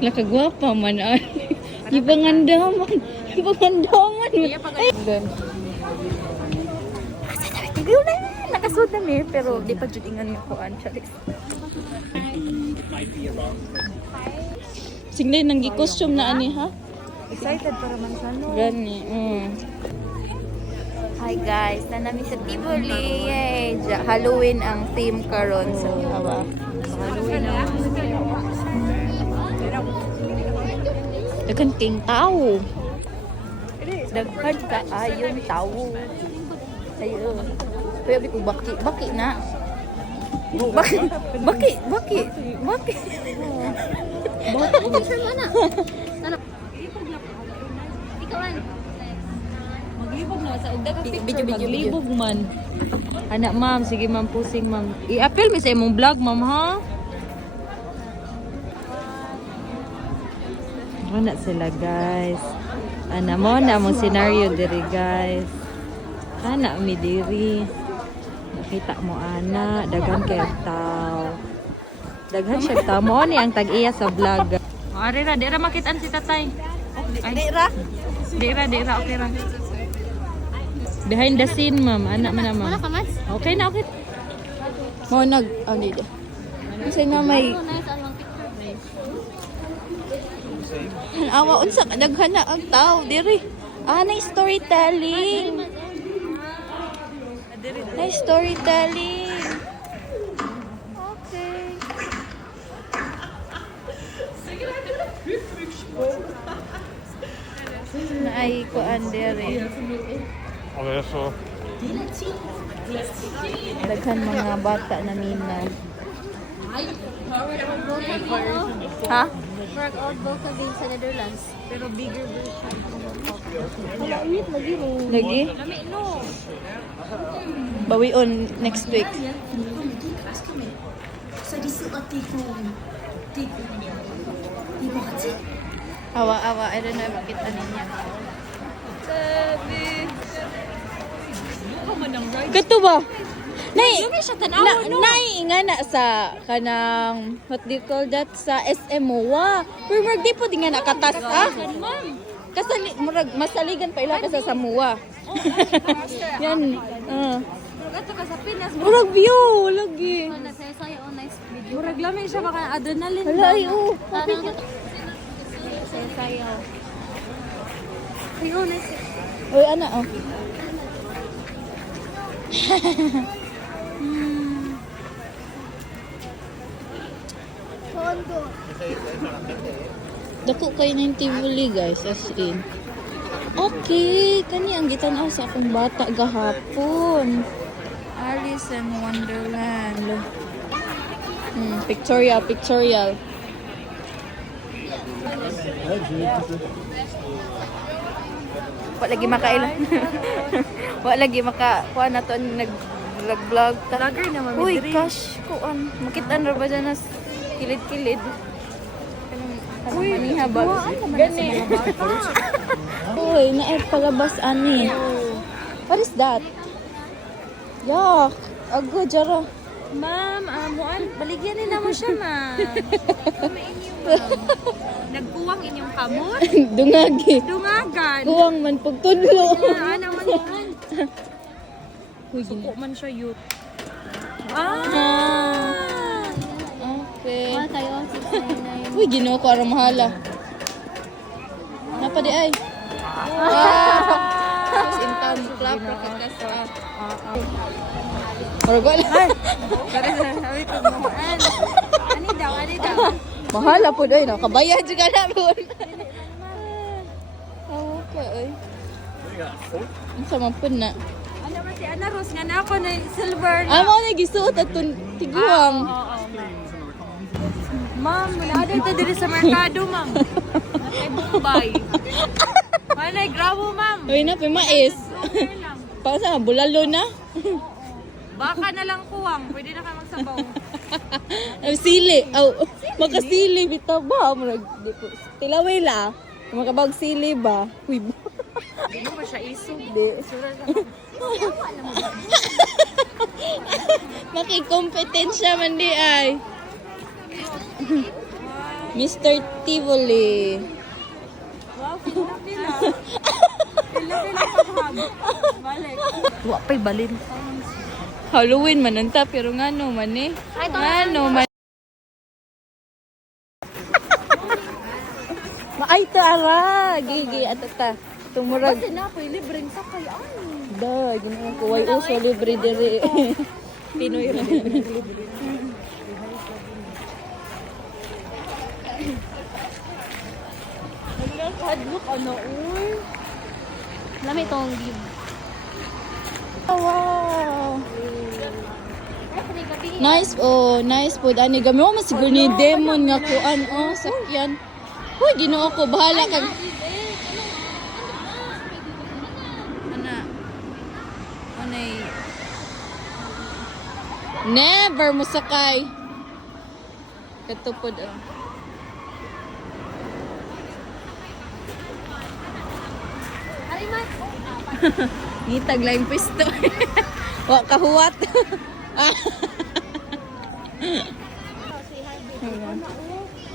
Lakagwapa man ay. Ibangandaman. Ibangandaman. Ay. Tigil na. Nakasud na mi pero di pa jud ingan nga kuan Charis. Singlay nang gi-costume na ani ha. Excited para man sa no. Gani. Hi guys, nanami sa Tivoli. Yay! Halloween ang theme karon sa Awa. Halloween na. Daghan king tao. Daghan ka ayong tao. Ayo. Kaya bi ko baki na. Baki. Bakit mana? Ano? Ikawan. Maglibog na sa ugda ka picture. Maglibog man. Anak ma'am, sige ma'am, pusing ma'am. I-appeal mi sa imong vlog ma'am ha. Ana sila guys. Ana mo na among scenario diri guys. Ana mi diri. Nakita mo ana, daghan kay tao. Daghan siya tao mo ni ang tag-iya sa vlog. Ari ra, di ra makitaan si tatay. Ay, di ra, okay ra. Behind the scene, ma'am. Anak man naman. Wala ka mas? Okay na, okay. Mo di. Kasi nga may Nice ang picture. awa unsa daghan na ang tao diri. Nay storytelling. Nay storytelling. Okay. Naay ko diri. Adesso Daghan mga bata na minaw. Ha? Work out both of in sa Netherlands. Pero bigger version. Lagi? Bawi on next week. Awa, I don't know makita niya. Sabi. Gato ba? Nay, nga na sa kanang what do you call that sa SM wa. Pero murag di po di nga nakatas Kasali murag masaligan pa ila ka sa Samoa. Yan. Ato ka sa Pinas. Murag view lagi. Nagsasaya on nice video. Murag lamay siya baka adrenaline. Hala ay Sayaw. Ayun, nice. Uy ana Dako kayo na yung Tivoli guys, as in. Okay, kani ang gitanaw sa akong bata gahapon. Alice in Wonderland. Pictorial. Wa lagi makailan. Wa lagi kuha na to nag-vlog ta. Vlogger naman. Uy, gosh, kuan. Makitaan ra ba dyan na kilid-kilid? Uy, maniha ba? Gani. Uy, naay palabas ani. What is that? Yak, ago jara. Ma'am, amuan, baligyan ni naman siya, ma'am. Nagkuwang inyong kamot? Dungagi. Dungagan. Kuwang man pagtudlo. Ano man yan? Suko man siya youth. Okay. Tayo, 699. Uy, ginoo ko ara mahala. Napa di ay? Sintan clap ra ka Orgol. Sabi ko, ani daw. Mahala po doy no. Kabayad juga na ron. Okay oy. Unsa man pud na? Ano ba si Ana Rose nga na ako na silver na. Amo na gisuot atong tiguang. Oo, ma'am, wala ta diri sa merkado, ma'am. Kay Bombay. Manay grabo, ma'am. Uy na mais. Okay lang. Pa sa bulalo na. Baka na lang kuwang, pwede na ka magsabaw. Sili. Makasili bitaw ba? Murag di ko. Tilaway la. Makabag sili ba? Uy. Hindi mo ba siya isog? Di. Sura lang. Makikompetensya man di ay. Mr. Tivoli. Wow, pila-pila. Pila-pila paghag. Balik. Wa pa'y balin. Halloween man anta, pero nga no man eh. Ano man. Ay, tara! Gigi, ato ta. Tumurag. Kasi na, libreng sakay. Ay. Da, ginawa ko. Why uso libre dire. Pinoy rin. Hadlook, ano, uy. Lami itong give. Oh, wow! Nice, oh, nice po. Ani, gami mo siguro ni Demon nga kuan, oh, sakyan. Uy, ginoo ko, bahala kag... Ana, anay... Never mo sakay. Katupod, oh. Ngitag lang pwesto. Wa kahuwat.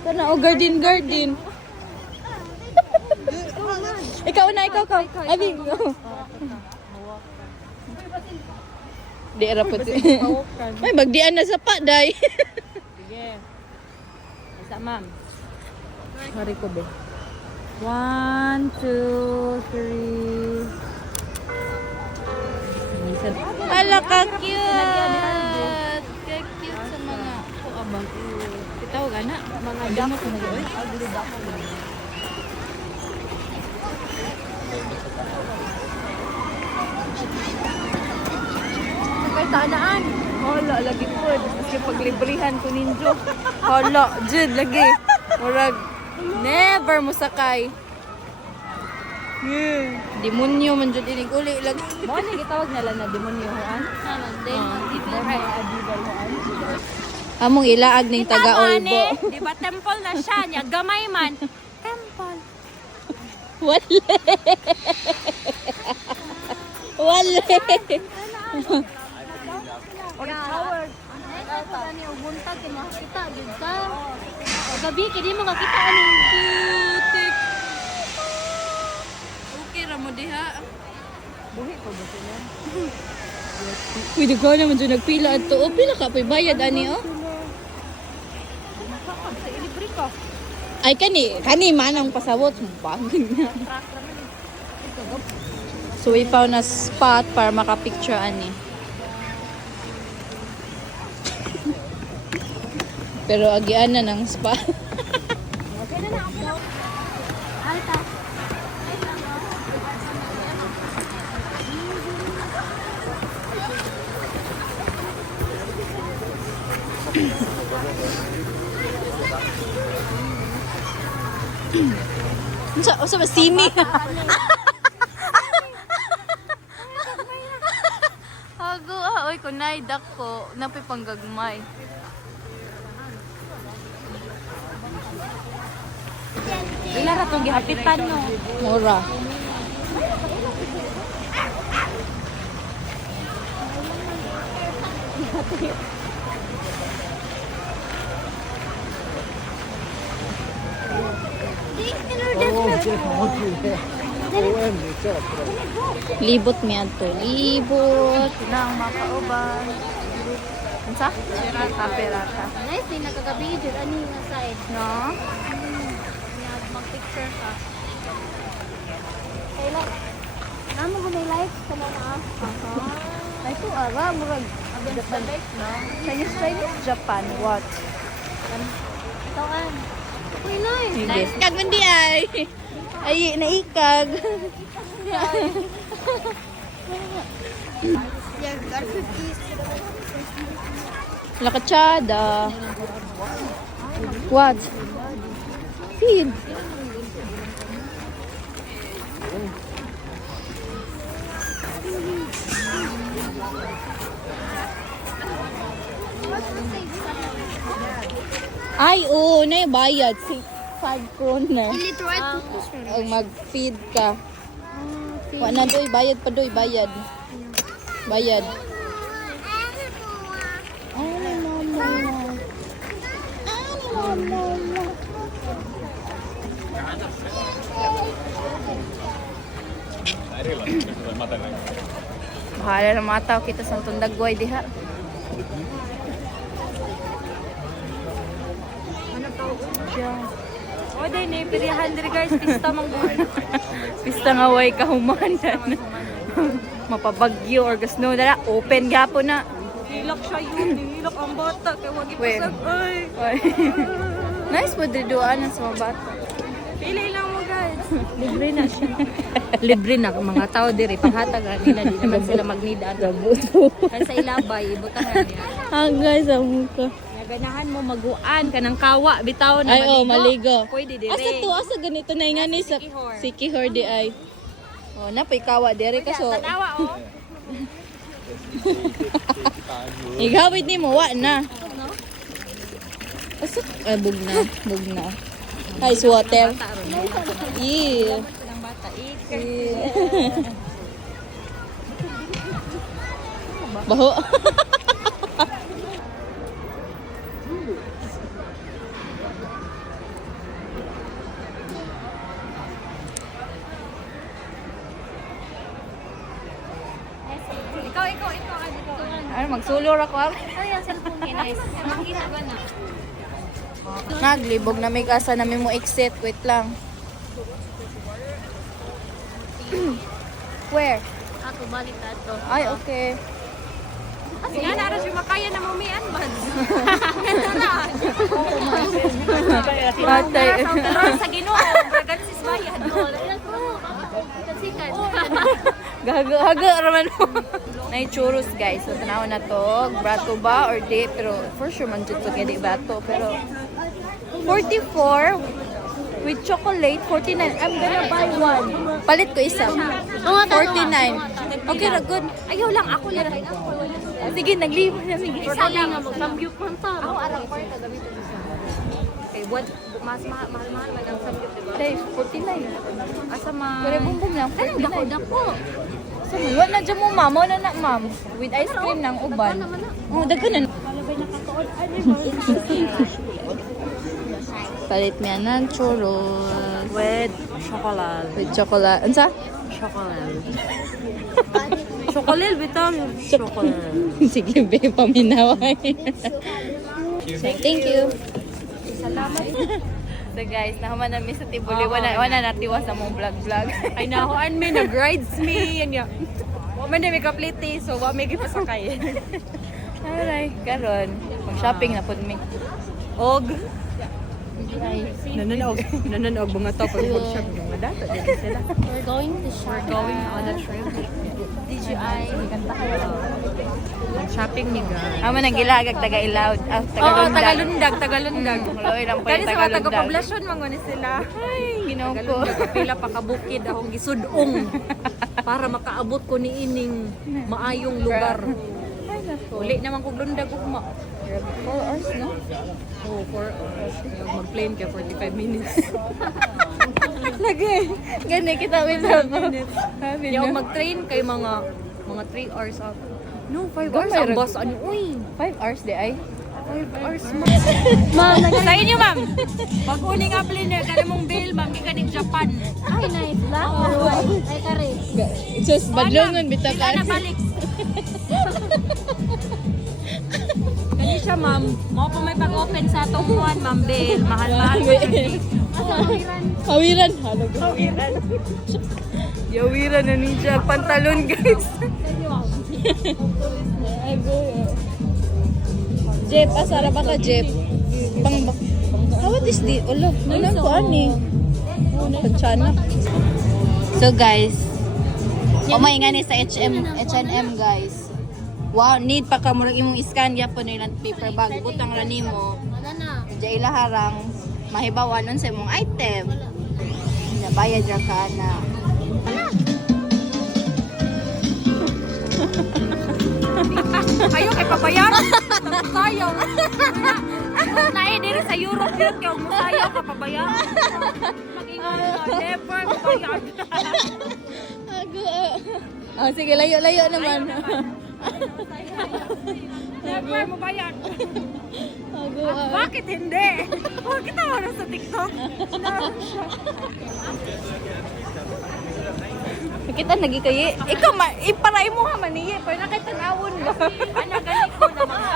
Kana o garden. Ikaw na, ikaw. Abi. Di ra pud. Ay bagdian na sa pa day. Sige. Isa, ma'am. Sorry ko be. 1, 2, 3. Ala ka cute. Ka cute sa mga kuabang. Bitaw gana mga damo ko na oy. Ugly duck. Kay tanaan. Hala lagi pod. Kasi paglibrihan ko ninjo. Hala, jud lagi. Murag never mo sakay. Yeah. Demonyo man jud inig uli lagi. Mo ni gitawag nila na demonyo hoan. Among ilaag ning taga-Olbo. Di ba temple na siya niya gamay man. Temple. Wale. Wale. Or tower. Ni ugunta kay makita gid ka. Gabi kini mo kakita anong putik. Okay ra mo diha. Buhi pa ba sila? Pwede ka naman dyan nagpila at to. O, pila ka pa'y bayad, ani, oh. Nakakag sa ilibre ka. Ay, kani manang pasawot. Bagay na. So, we found a spot para makapicture, ani. Pero, agian na ng spot. Okay na na ako. Alta. Sa ba, simi? Hago, oy, kunay, dako. Napipanggagmay. Ila ra tong gihapitan no. Mura. Libot mi ato. Libot. Nang makauban. Unsa? Pirata. Nice din nakagabi jud ani nga side, no? Mag-picture ka. Kay like. Namo ko may like kana na. Ay to ara murag Against the light, no? Chinese Japan what? Tawan. Uy, nice. Sige. Kag man di ay. Ay naikag. Yeah, Garfield is. Lakachada. What? Feed. Ay, oo, na yung bayad. 5 kroner. Ang mag-feed ka. Wala na doy, bayad pa doy, bayad. Bayad. Ay, mama. Ay, mama. Bahala na mataw kita sa tundagway diha. Ano to? Siya. O, dahil na ipirihan diri guys. Pista manggol. Pista nga way kahumanan. Mapabagyo or gasno na open gapo na. Hilak siya yun. Hilak ang bata. Kaya wag Wait. ipasag. Ay. Ay. Nice po diduan sa mga bata. Pili lang mo guys. Libre na siya. Libre na mga tao diri. Panghatag nila. Di naman sila magnidaan. Kaya sa ilabay. Butangan niya. Guys, ang muka. Ganahan mo maguan ka ng kawa. Bitaw na Ay, maligo. Pwede diri. Asa ganito na nga ni sa Sikihor di ay. Oh, napay kawa diri kaso. Tanawa oh. Igawid ni mo wa na. Asok bugna. Ice water. Yeah. Ang bata. Baho. Ikaw. Ano magsulor ako ah. Ay, ang cellphone niya. Nice. Nakita ba na? Naglibog na may kasa namin mo exit. Wait lang. Where? Ako balik na to. Ay, okay. Nga na rin makaya na mumian man. Patay. Sa Ginoo, bragan sis bayad. Kasikan. Gaga raman mo. Nay churros guys. So tanaw na to, brato ba or di, pero for sure man jud to kay di bato, pero 44 with chocolate 49. I'm gonna buy one. Palit ko isa. 49. Okay ra good. Ayaw lang, ako lang. Sige, naglibo na sige. Isa lang ang magsamgyup man ta. Ako arang part na gamit ko siya. Okay, what? Mas mahal man ang samgyup, diba? Say 49. Asa ma... Pero bumbum lang. Anong dako-dako? So, what na dyan mo, ma'am? Mo na ma'am. With ice cream ng uban. Oh, daghan na. Palit niya ng churros. With chocolate. With chocolate. Ansa? Chocolate. Chocolate, bitaw. Chocolate. Sige, be, paminaway. Thank you. Salamat. So guys, nahuman namin sa Tibuli. Wala natiwas sa mong vlog-vlog. Ay, nahuan me, nag-rides me. Yan yan. Wa man na may kapliti, so wa may gipasakay. Alright, karon. Mag-shopping na po mi. Og. Nananog mga to pag mag-shop yung madata. Dito sila. We're going to shop. Going on a trip. DJI. Shopping ni guys. Amo nang gilagag taga-Ilaw. Oo, Tagalundag. Tuloy lang po Kani yung sa mga taga-Lundag. taga-poblasyon mga ni sila. Ay, ginoo ko. Tagalundag, pila pa kabukid akong gisudong para makaabot ko ni ining maayong lugar. Ay, nako. Uli naman kog lundag ugma. 4 hours, no? Oh, mag-plane ka 45 minutes. Lagi. Gani kita without mo. Yung mag-train kay mga 3 hours ako. No, 5 hours Gamay ang ra- bus. Ano? Uy, 5 hours di ay. 5 hours ma'am. Sa inyo ma'am. Pag uling plane kada mong bill ma'am, gikan Japan. Ay, nice lang. Ay, kare. It's just badlongon bitaw Sila na ka. balik. Kani siya ma'am, mo pa may pag-open sa atong buwan ma'am bill. Mahal-mahal. Kawiran. Halog. Kawiran. Yawiran na ninja. Pantalon, guys. Ay, boy. Jeep, asara ba ka, Jeep? What is this? Ulo, nanan ko ani. Panchana. So, guys. Umay nga ni sa H&M, guys. Wow, need pa ka murag imong iscan gyapon nilang paper bag. Butang ra nimo. Wala na. Diya ilaharang mahibawan nun sa imong item. Nabayad ra ka na. Ayaw kay pabayaran. Sayaw. Nae diri sa Europe yun kay mo sayaw ka pabayaran. Mag-ingon ka, never mabayad. Ago. Sige, layo-layo naman. Never mabayad. Ago. Suguan. Bakit hindi? Bakit ako na sa TikTok? Kita lagi kayo. Ikaw, iparay mo ha maniya. Pero nakitanawon ba? Ano, ganit ko na mga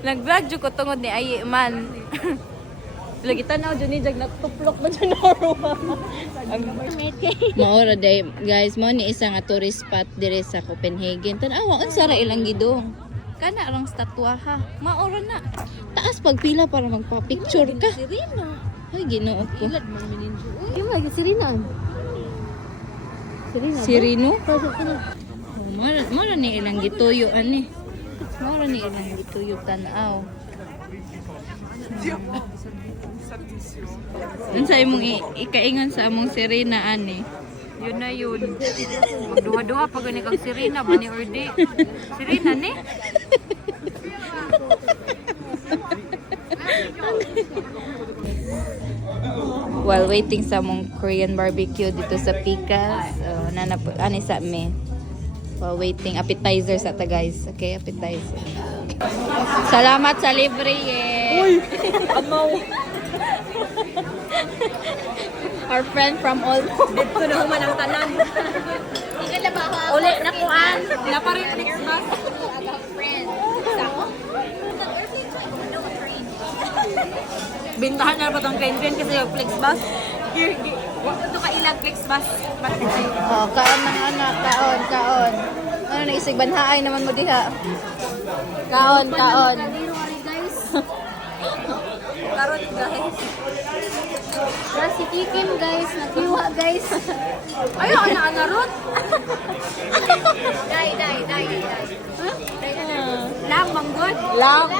Nag-vlog dyan ko tungod ni Ayi man. Lagi tanaw dyan ni Jag natuplok ba dyan naruwa. Maora day, guys, mo ni isang tourist spot dire sa Copenhagen. Tanawa, ang sara ilang gidong. Kana arang statwa ha. Maora na. Taas pagpila para magpa-picture ka. Sirina. Ay, ginoo ko. Ilad man mininjo. Yung lagi Sirina. Sirina. Sirino? Sirina. Mara ni ilang gituyo ani. Mara ni ilang gituyo tanaw. Unsa imong ikaingon sa among Serena ani? Yun na yun. Magduwa-duwa pag gani kang Serena ba ni Ordi? Serena ni? While waiting sa among Korean barbecue dito sa Pikas, ani sa me. While waiting, appetizer sa ta guys. Okay, appetizer. Salamat sa libre eh. Uy! Amaw! Our friend from all... Dito na human ang tanan. Uli na kuan. Naparin next bus. Bintahan na ba itong friend kasi yung flex bus? Ito ka ilang flex bus. Oh, kaon ng anak, kaon. Ano na isig banhaay naman mo diha. Kaon. Kadiro ari guys. Karot guys. Plus si Tikim guys, nakiwa guys. Ayaw na anarot. Dai. Lang manggod. Lam.